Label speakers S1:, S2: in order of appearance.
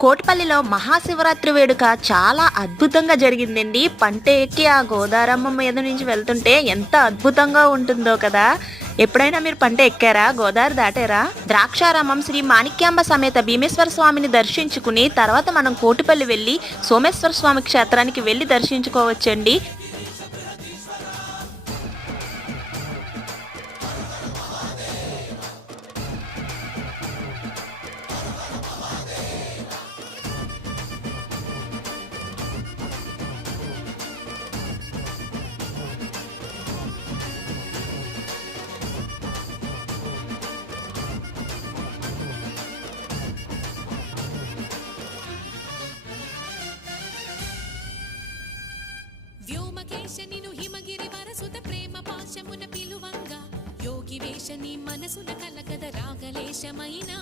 S1: కోటిపల్లిలో మహాశివరాత్రి వేడుక చాలా అద్భుతంగా జరిగిందండి. పంట ఎక్కి ఆ గోదారమ్మ మీద నుంచి వెళ్తుంటే ఎంత అద్భుతంగా ఉంటుందో కదా. ఎప్పుడైనా మీరు పంట ఎక్కారా? గోదావరి దాటారా? ద్రాక్షారామం శ్రీ మాణిక్యాంబ సమేత భీమేశ్వర స్వామిని దర్శించుకుని తర్వాత మనం కోటిపల్లి వెళ్ళి సోమేశ్వర స్వామి క్షేత్రానికి వెళ్ళి దర్శించుకోవచ్చండి.
S2: వ్యోమకేశ నిను హిమగిరి వరసుత ప్రేమ పాశమున పిలువంగా. యోగి వేష నీ మనసున కలగద రాగలేశమైనా.